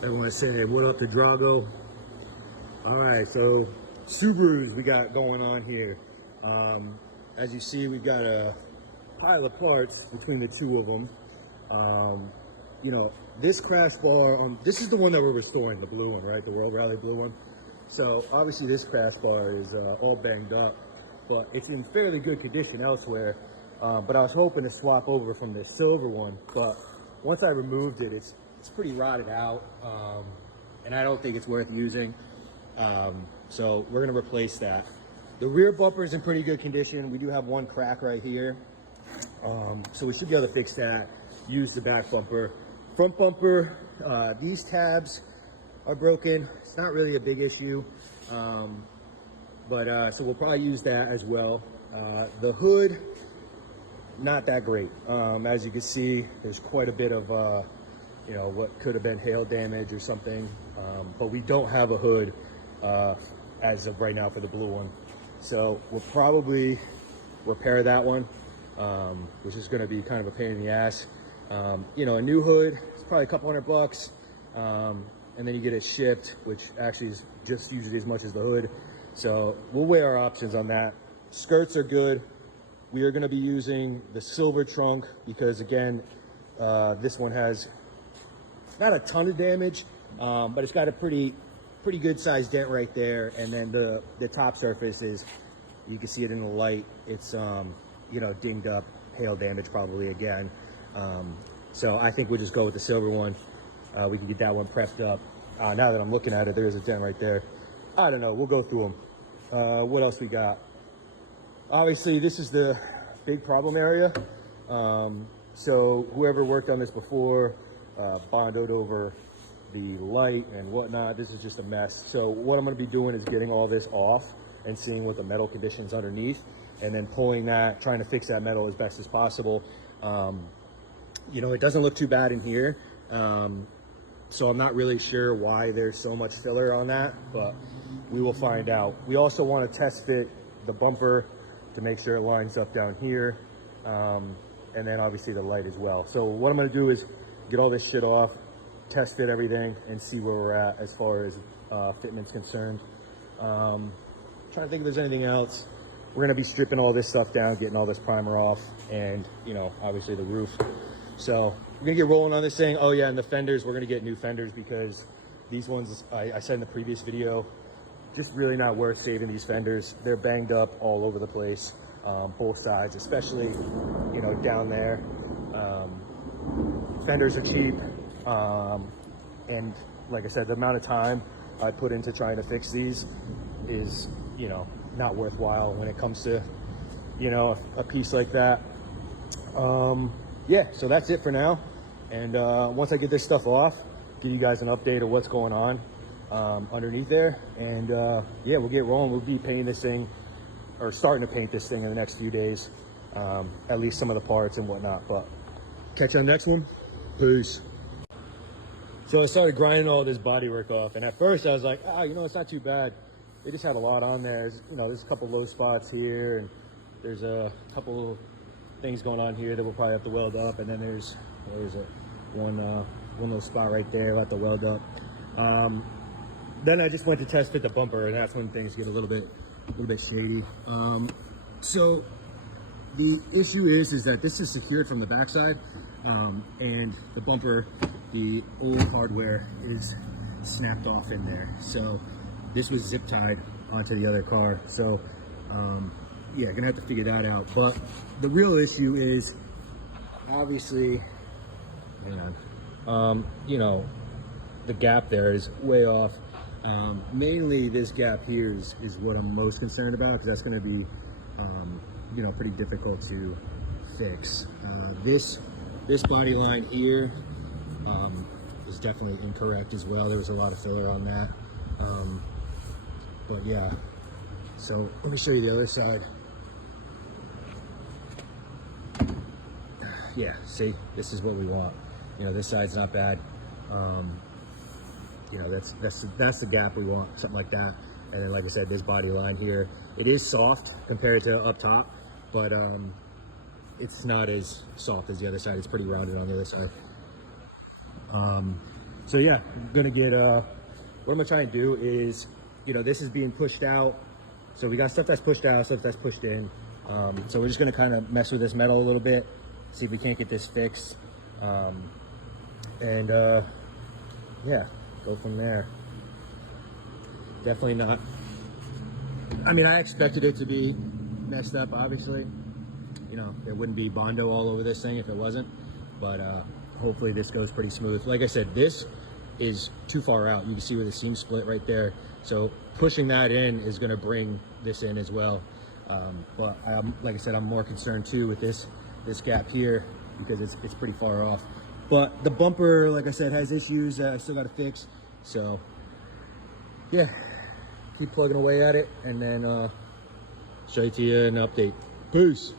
Everyone's saying, what up to Drago? All right, so Subarus we got going on here. As you see, we've got a pile of parts between the two of them. You know, this crash bar, this is the one that we're restoring, the blue one, right? The World Rally blue one. So obviously this crash bar is all banged up, but it's in fairly good condition elsewhere. But I was hoping to swap over from this silver one, but once I removed it, it's pretty rotted out, and I don't think it's worth using. So we're gonna replace that. The rear bumper is in pretty good condition. We do have one crack right here, so we should be able to fix that. Use the back bumper. Front bumper, these tabs are broken. It's not really a big issue, but so we'll probably use that as well. The hood, not that great. As you can see, there's quite a bit of you know, what could have been hail damage or something, but we don't have a hood as of right now for the blue one, so we'll probably repair that one, which is going to be kind of a pain in the ass. You know, a new hood is probably a couple $100, and then you get it shipped, which actually is just usually as much as the hood. So we'll weigh our options on that. Skirts are good. We are going to be using the silver trunk because, again, this one has not a ton of damage, but it's got a pretty good sized dent right there. And then the top surface is, you can see it in the light, it's you know, dinged up, hail damage probably again. So I think we'll just go with the silver one. We can get that one prepped up. Now that I'm looking at it, there's a dent right there. I don't know, we'll go through them. What else we got? Obviously this is the big problem area. So whoever worked on this before, bonded over the light and whatnot, this is just a mess. So what I'm going to be doing is getting all this off and seeing what the metal conditions underneath, and then pulling that, trying to fix that metal as best as possible. You know, it doesn't look too bad in here, so I'm not really sure why there's so much filler on that, but we will find out. We also want to test fit the bumper to make sure it lines up down here, and then obviously the light as well. So what I'm going to do is get all this shit off, test fit everything, and see where we're at as far as fitment's concerned. Trying to think if there's anything else. We're going to be stripping all this stuff down, getting all this primer off, and, you know, obviously the roof. So we're going to get rolling on this thing. Oh yeah, and the fenders, we're going to get new fenders because these ones, I said in the previous video, just really not worth saving these fenders. They're banged up all over the place, both sides, especially, you know, down there. Fenders are cheap, and like I said, the amount of time I put into trying to fix these is, you know, not worthwhile when it comes to, you know, a piece like that. Yeah, so that's it for now, and once I get this stuff off, give you guys an update of what's going on underneath there, and yeah, we'll get rolling. We'll be painting this thing, or starting to paint this thing in the next few days, at least some of the parts and whatnot. But catch you on the next one. Peace. So I started grinding all this bodywork off, and at first I was like, oh, you know, it's not too bad. They just had a lot on there. You know, there's a couple low spots here, and there's a couple things going on here that we'll probably have to weld up, and then there's one little spot right there I'll have to weld up. Then I just went to test fit the bumper, and that's when things get a little bit shady. So the issue is that this is secured from the backside, and the bumper, the old hardware is snapped off in there. So this was zip tied onto the other car. So yeah, gonna have to figure that out. But the real issue is obviously, hang on, you know, the gap there is way off. Mainly this gap here is what I'm most concerned about, because that's going to be, you know, pretty difficult to fix. This body line here is definitely incorrect as well. There was a lot of filler on that. But yeah, so let me show you the other side. Yeah, see, this is what we want. You know, this side's not bad. You know, that's the gap we want, something like that. And then, like I said, this body line here, it is soft compared to up top, but it's not as soft as the other side. It's pretty rounded on the other side. So yeah, I'm gonna get, what I'm gonna try and do is, you know, this is being pushed out. So we got stuff that's pushed out, stuff that's pushed in. So we're just gonna kind of mess with this metal a little bit, see if we can't get this fixed. Yeah, go from there. Definitely not, I mean, I expected it to be messed up, obviously. You know, there wouldn't be Bondo all over this thing if it wasn't, but hopefully this goes pretty smooth. Like I said, this is too far out. You can see where the seam split right there. So pushing that in is gonna bring this in as well. But like I said, I'm more concerned too with this gap here because it's pretty far off. But the bumper, like I said, has issues that I still gotta fix. So yeah, keep plugging away at it and then show it to you an update. Peace.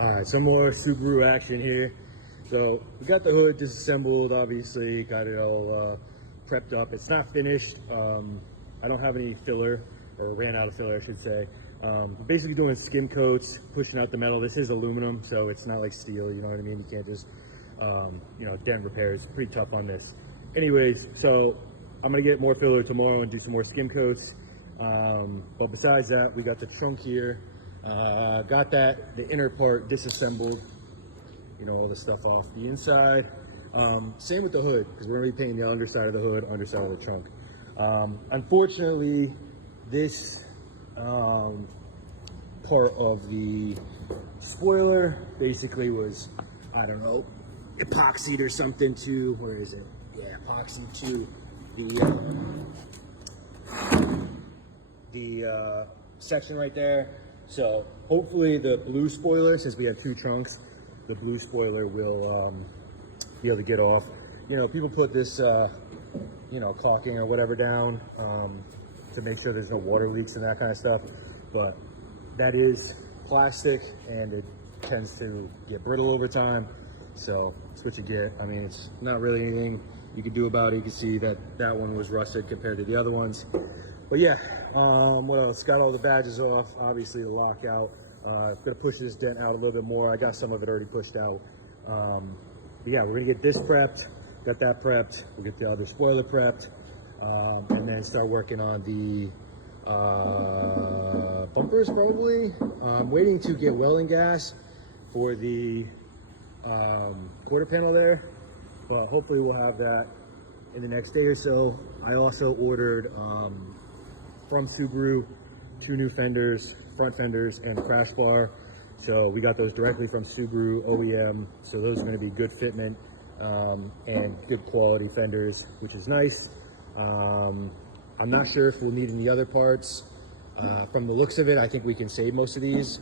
All right, some more Subaru action here. So we got the hood disassembled, obviously, got it all prepped up. It's not finished. I don't have any filler, or ran out of filler, I should say. Basically doing skim coats, pushing out the metal. This is aluminum, so it's not like steel, you know what I mean? You can't just, you know, dent repairs. Pretty tough on this. Anyways, so I'm gonna get more filler tomorrow and do some more skim coats. But besides that, we got the trunk here. Got the inner part disassembled, you know, all the stuff off the inside. Same with the hood, because we're gonna be painting the underside of the hood, underside of the trunk. Unfortunately, this part of the spoiler basically was, I don't know, epoxied or something to, where is it? Yeah, epoxy to the section right there. So hopefully the blue spoiler, since we have two trunks, the blue spoiler will be able to get off. You know, people put this, you know, caulking or whatever down to make sure there's no water leaks and that kind of stuff. But that is plastic and it tends to get brittle over time. So that's what you get. I mean, it's not really anything you can do about it. You can see that that one was rusted compared to the other ones. But yeah, what else? Got all the badges off, obviously the lockout. Gonna push this dent out a little bit more. I got some of it already pushed out. But yeah, we're gonna get this prepped, got that prepped. We'll get the other spoiler prepped, and then start working on the bumpers probably. I'm waiting to get welding gas for the quarter panel there, but hopefully we'll have that in the next day or so. I also ordered from Subaru 2 new fenders, front fenders and a crash bar. So we got those directly from Subaru OEM. So those are going to be good fitment and good quality fenders, which is nice. I'm not sure if we'll need any other parts. From the looks of it, I think we can save most of these.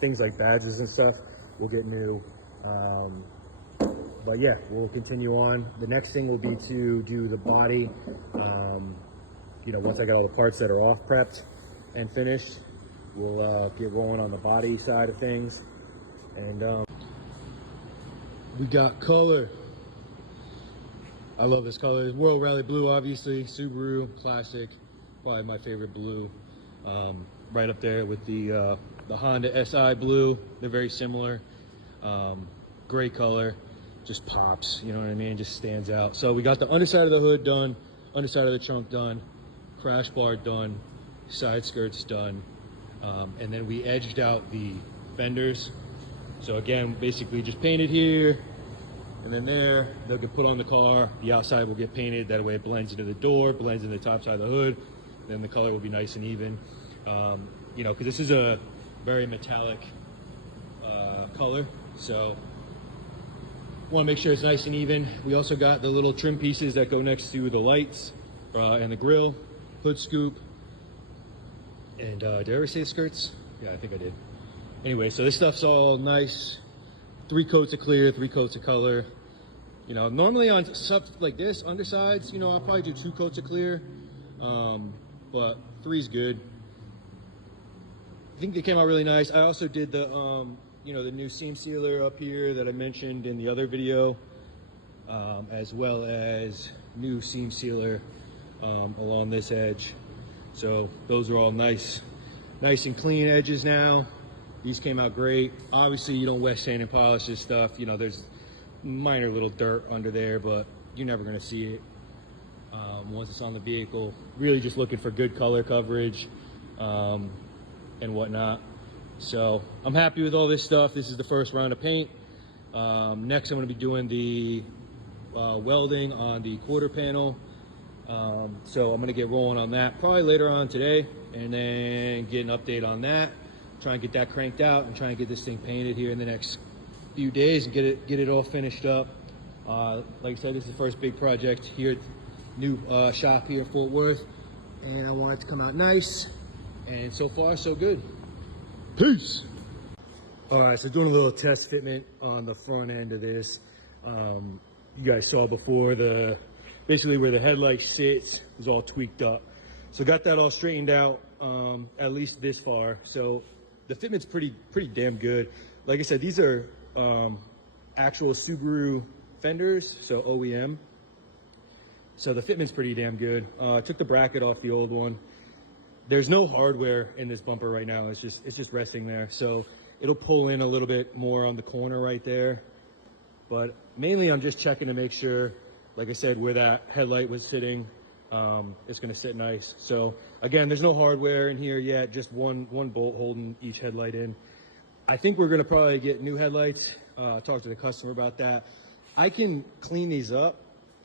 Things like badges and stuff, we'll get new. But yeah, we'll continue on. The next thing will be to do the body. You know, once I got all the parts that are off prepped and finished, we'll get rolling on the body side of things. And we got color. I love this color. It's World Rally Blue, obviously. Subaru, classic. Probably my favorite blue. Right up there with the Honda SI blue. They're very similar. Great color. Just pops, you know what I mean? Just stands out. So we got the underside of the hood done, underside of the trunk done, crash bar done, side skirts done, and then we edged out the fenders. So again, basically just painted here and then there. They'll get put on the car. The outside will get painted. That way it blends into the door, blends into the top side of the hood. Then the color will be nice and even. You know, because this is a very metallic color, so want to make sure it's nice and even. We also got the little trim pieces that go next to the lights and the grill, hood scoop, and did I ever say the skirts? Yeah, I think I did. Anyway, so this stuff's all nice. 3 coats of clear, 3 coats of color. You know, normally on stuff like this, undersides, you know, I'll probably do 2 coats of clear, but 3's good. I think they came out really nice. I also did the, you know, the new seam sealer up here that I mentioned in the other video, as well as new seam sealer along this edge. So those are all nice and clean edges now. These came out great. Obviously you don't wet sand and polish this stuff. You know, there's minor little dirt under there, but you're never gonna see it once it's on the vehicle. Really just looking for good color coverage and whatnot. So I'm happy with all this stuff. This is the first round of paint. Next I'm gonna be doing the welding on the quarter panel. So I'm gonna get rolling on that probably later on today, and then get an update on that. Try and get that cranked out and try and get this thing painted here in the next few days and get it all finished up. Like I said, this is the first big project here, new shop here in Fort Worth, and I want it to come out nice. And so far, so good. Peace. All right, so doing a little test fitment on the front end of this. You guys saw before, basically where the headlight sits is all tweaked up. So got that all straightened out, at least this far. So the fitment's pretty damn good. Like I said, these are actual Subaru fenders, so OEM. So the fitment's pretty damn good. Took the bracket off the old one. There's no hardware in this bumper right now. It's just resting there. So it'll pull in a little bit more on the corner right there. But mainly I'm just checking to make sure, like I said, where that headlight was sitting, it's gonna sit nice. So again, there's no hardware in here yet, just one bolt holding each headlight in. I think we're gonna probably get new headlights. Talk to the customer about that. I can clean these up,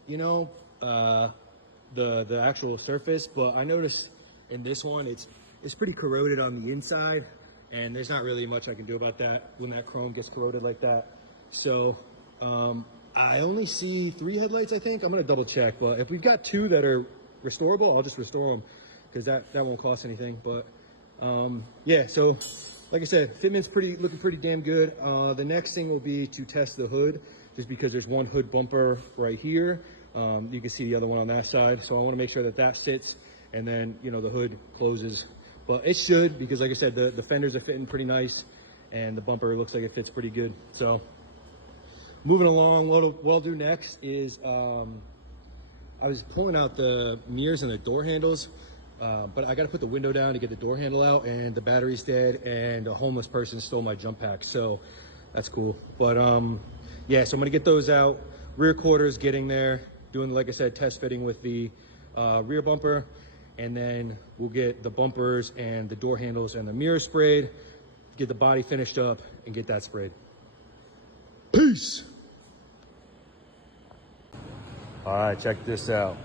you know, the actual surface, but I noticed in this one, it's pretty corroded on the inside, and there's not really much I can do about that when that chrome gets corroded like that. So I only see 3 headlights, I think. I'm gonna double check, but if we've got 2 that are restorable, I'll just restore them, because that won't cost anything. But yeah, so like I said, fitment's looking pretty damn good. The next thing will be to test the hood, just because there's one hood bumper right here. You can see the other one on that side. So I wanna make sure that that sits, and then, you know, the hood closes. But it should, because like I said, the fenders are fitting pretty nice, and the bumper looks like it fits pretty good. So moving along, what I'll do next is, I was pulling out the mirrors and the door handles, but I got to put the window down to get the door handle out, and the battery's dead, and a homeless person stole my jump pack, so that's cool. But yeah, so I'm gonna get those out. Rear quarters getting there, doing, like I said, test fitting with the rear bumper, and then we'll get the bumpers and the door handles and the mirror sprayed, get the body finished up, and get that sprayed. Peace. All right, check this out.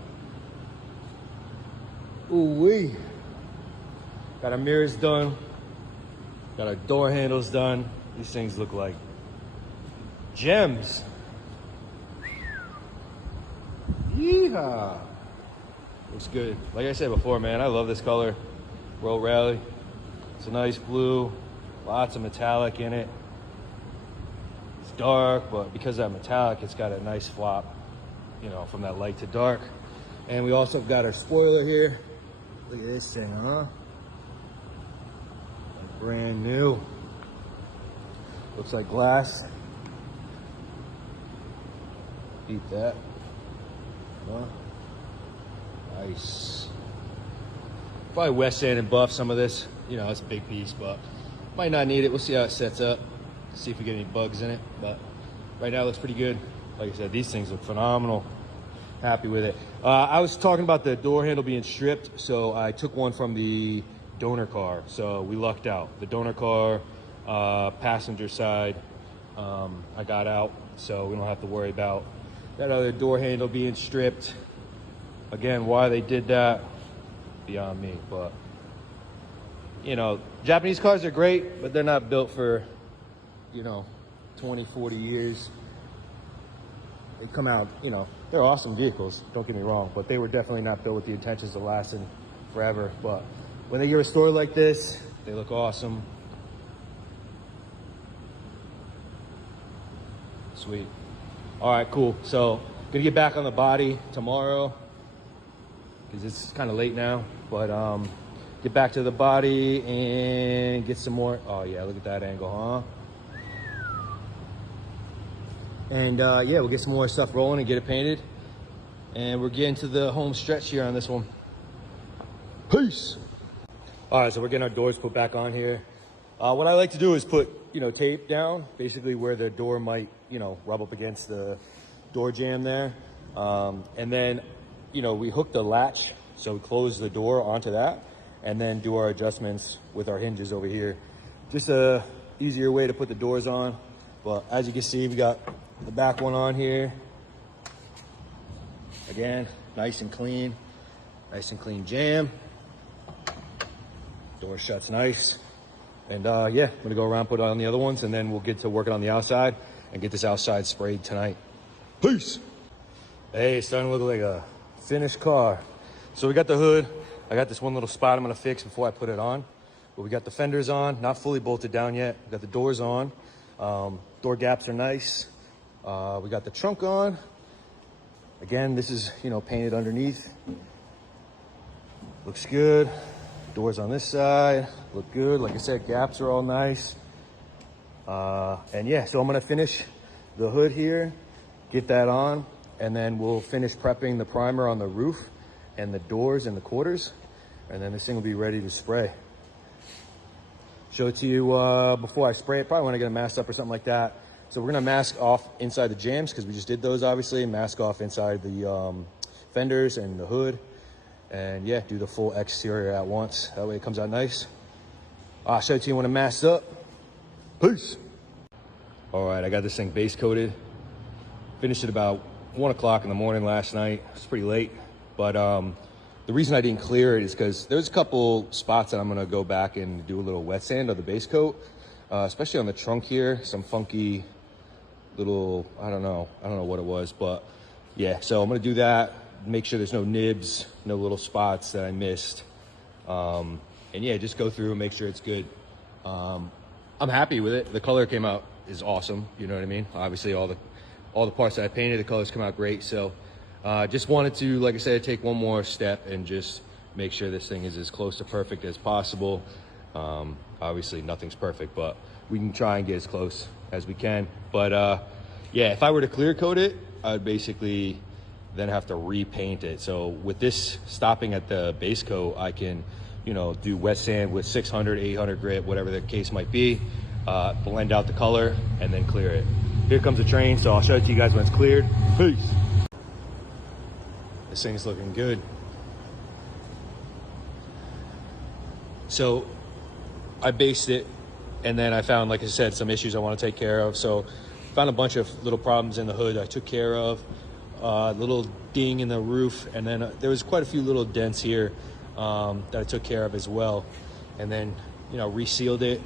Ooh-wee. Got our mirrors done. Got our door handles done. These things look like gems. Yeehaw. Looks good. Like I said before, man, I love this color. World Rally. It's a nice blue. Lots of metallic in it. It's dark, but because of that metallic, it's got a nice flop, you know, from that light to dark. And we also got our spoiler here. Look at this thing, huh? Brand new. Looks like glass. Eat that. Huh? Nice. Probably wet sand and buff some of this. You know, it's a big piece, but might not need it. We'll see how it sets up. See if we get any bugs in it. But right now it looks pretty good. Like I said, these things look phenomenal. Happy with it. I was talking about the door handle being stripped, so I took one from the donor car. So we lucked out. The donor car, passenger side, I got out, so we don't have to worry about that other door handle being stripped. Again, why they did that, beyond me. But, you know, Japanese cars are great, but they're not built for, you know, 20, 40 years. They come out, you know, they're awesome vehicles, don't get me wrong, but they were definitely not built with the intentions of lasting forever. But when they get restored like this, they look awesome. Sweet. All right, cool. So gonna get back on the body tomorrow, because it's kind of late now, but get back to the body and get some more. Oh yeah, look at that angle, huh? And yeah, we'll get some more stuff rolling and get it painted, and we're getting to the home stretch here on this one. Peace. All right, so we're getting our doors put back on here. What I like to do is put, you know, tape down, basically where the door might, you know, rub up against the door jamb there. And then, you know, we hook the latch, so we close the door onto that, and then do our adjustments with our hinges over here. Just a easier way to put the doors on. But as you can see, we got the back one on here. Again, nice and clean jam. Door shuts nice. And yeah, I'm gonna go around, put on the other ones, and then we'll get to working on the outside and get this outside sprayed tonight. Peace. Hey, it's starting to look like a finished car. So we got the hood. I got this one little spot I'm gonna fix before I put it on. But we got the fenders on, not fully bolted down yet. We got the doors on. Door gaps are nice. We got the trunk on. Again, this is, you know, painted underneath. Looks good. Doors on this side look good. Like I said, gaps are all nice. And yeah, so I'm gonna finish the hood here, get that on, and then we'll finish prepping the primer on the roof and the doors and the quarters. And then this thing will be ready to spray. Show it to you before I spray it, probably when I get it masked up or something like that. So we're gonna mask off inside the jams, because we just did those obviously, mask off inside the fenders and the hood. And yeah, do the full exterior at once. That way it comes out nice. I'll show it to you when I'm masked up. Peace. All right, I got this thing base coated. Finished it about 1 o'clock in the morning last night. It's pretty late, but the reason I didn't clear it is because there's a couple spots that I'm gonna go back and do a little wet sand of the base coat, especially on the trunk here. Some funky little, I don't know what it was, but yeah, so I'm gonna do that. Make sure there's no nibs, no little spots that I missed. And yeah, just go through and make sure it's good. I'm happy with it. The color came out is awesome. You know what I mean? Obviously all the parts that I painted, the colors come out great. So just wanted to, like I said, take one more step and just make sure this thing is as close to perfect as possible. Obviously nothing's perfect, but we can try and get as close as we can. But yeah, if I were to clear coat it, I'd basically then have to repaint it. So with this stopping at the base coat, I can, you know, do wet sand with 600, 800 grit, whatever the case might be, blend out the color and then clear it. Here comes the train, so I'll show it to you guys when it's cleared. Peace. This thing's looking good. So I based it, and then I found, like I said, some issues I want to take care of. So found a bunch of little problems in the hood I took care of. Little ding in the roof, and then there was quite a few little dents here that I took care of as well. And then, you know, resealed it,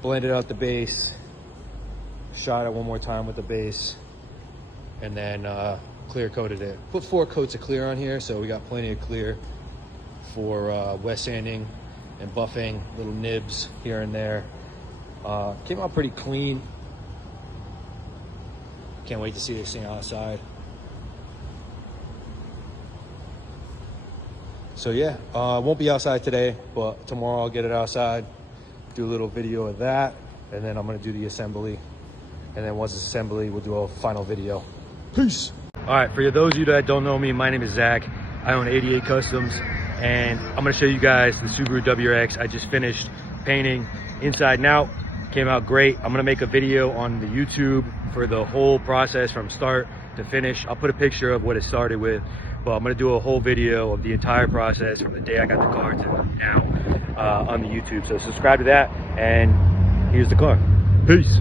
blended out the base, shot it one more time with the base, and then clear coated it. Put 4 coats of clear on here, so we got plenty of clear for wet sanding and buffing. Little nibs here and there. Came out pretty clean. Can't wait to see this thing outside. So yeah, won't be outside today, but tomorrow I'll get it outside, do a little video of that, and then I'm gonna do the assembly. And then once it's assembly, we'll do a final video. Peace. All right, for those of you that don't know me, my name is Zach. I own 88 Customs, and I'm gonna show you guys the Subaru WRX. I just finished painting inside and out. Came out great. I'm gonna make a video on the YouTube for the whole process from start to finish. I'll put a picture of what it started with, but I'm gonna do a whole video of the entire process from the day I got the car to now on the YouTube. So subscribe to that, and here's the car. Peace.